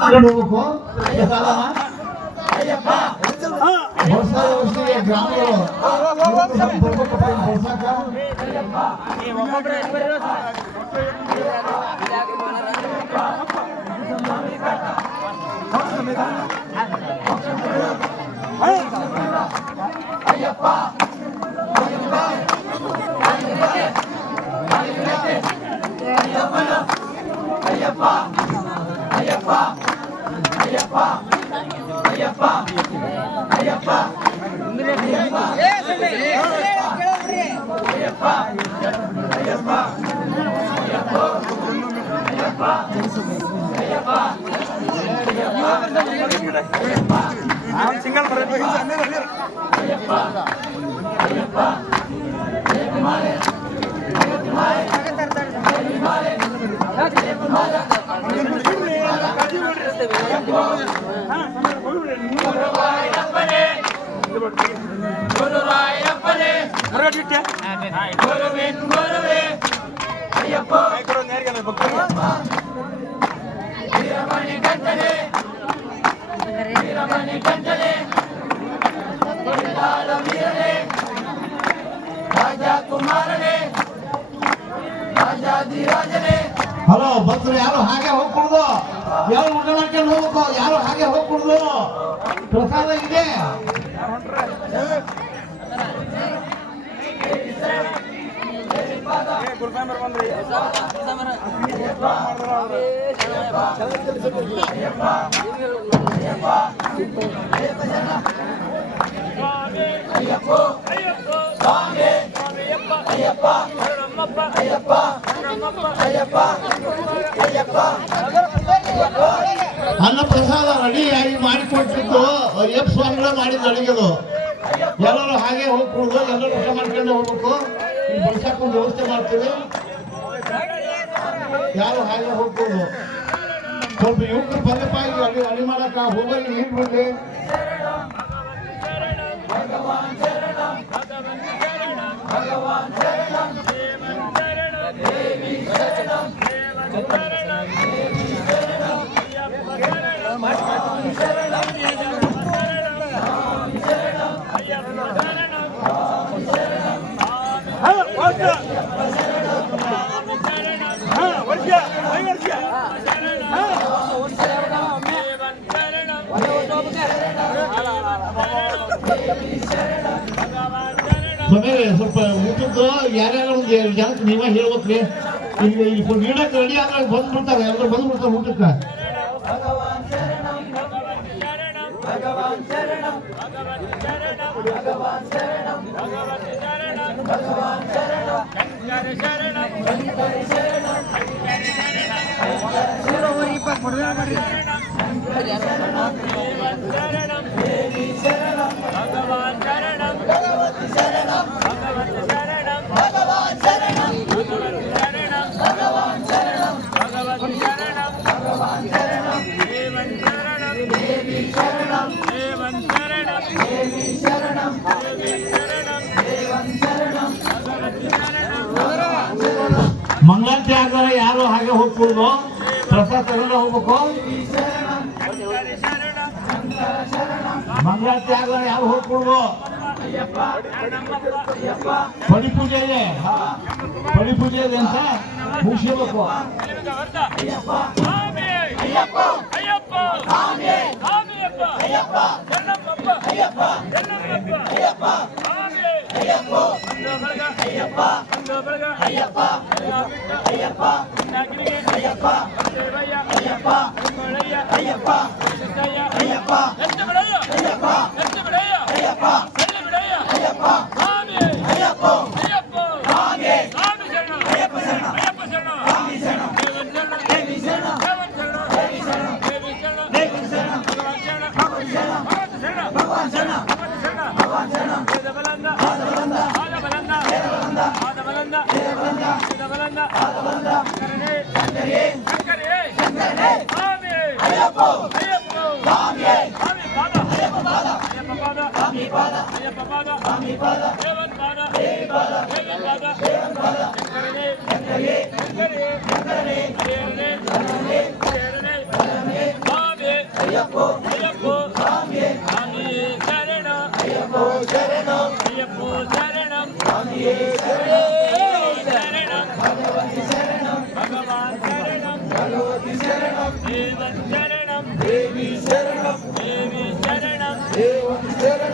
ಹೋಗ್ಬೇಕು ವರ್ಷ ಗ್ರಾಮಗಳು ಸಿಂಗಲ್ ಹಲೋ ಭಕ್ತರು ಯಾರು ಹಾಗೆ ಹೋಗ್ಕೊಡುದು, ಯಾರು ಊಟ ಮಾಡ್ಕೊಂಡು ಹೋಗ್ಬೇಕು, ಯಾರು ಹಾಗೆ ಹೋಗ್ಕೊಡುದು. ಪ್ರಸಾದ ಇದೆ. ಅನ್ನ ಪ್ರಸಾದ ರೆಡಿ ಮಾಡಿಕೊಟ್ಟಿದ್ದು ಅಯ್ಯಪ್ಪ ಸ್ವಾಮಿಗಳ ಮಾಡಿದ ಅಡಿಗೆದು. ಎಲ್ಲರೂ ಹಾಗೆ ಹೋಗ್ಕೊಡುದು, ಎಲ್ಲರೂ ಊಟ ಮಾಡ್ಕೊಂಡು ಹೋಗ್ಬೇಕು. ಇಲ್ಲಿ ಬಡಿಸಾಕೊಂಡು ವ್ಯವಸ್ಥೆ ಮಾಡ್ತೀವಿ, ಯಾರು ಹಾಗೆ ಹೋಗ್ಬೋದು. ಸ್ವಲ್ಪ ಯುವಕರು ಬಂದಪ್ಪ ಇಲ್ಲಿ ಅಡಿ ಮಾಡಕ್ಕ ಹೋಗಲ್ಲಿ ನೀರು ಬಿಡ್ಲಿ. ಸ್ವಲ್ಪ ಊಟದ್ದು ಯಾರ್ಯಾರು ಒಂದು ಜನಕ್ಕೆ ನೀವೇ ಹೇಳ್ಬೇಕ್ರಿ. ಈಗ ನೀಡಕ್ಕೆ ರೆಡಿ ಆದಾಗ ಬಂದ್ಬಿಡ್ತಾರೆ, ಎಲ್ಲರೂ ಬಂದ್ಬಿಡ್ತಾರೆ ಊಟಕ್ಕೆ. ಮಂಗಳಾರತಿ ಆದ್ರೆ ಯಾರು ಹಾಗೆ ಹೋಗ್ಬೋದು, ಪ್ರಸಾದ ತಗೊಂಡು ಹೋಗ್ಬೇಕು. ಮಂಗಳಾರತಿ ಆದ್ರೆ ಯಾರು ಹೋಗ್ಬೋದು. ಪಡಿಪೂಜೆ ಇದೆ, ಪಡಿಪೂಜೆ ಇದೆ ಅಂತ ಮುಗಿಸ್ಬೇಕು. Hare ஐயப்போ சாமியே சரணம் ஐயப்போ சரணம் சாமியே சரணம் பகவதி சரணம் பகவான் சரணம் பகவதி சரணம் தேவன் சரணம் தேவி சரணம் தேவன் சரணம்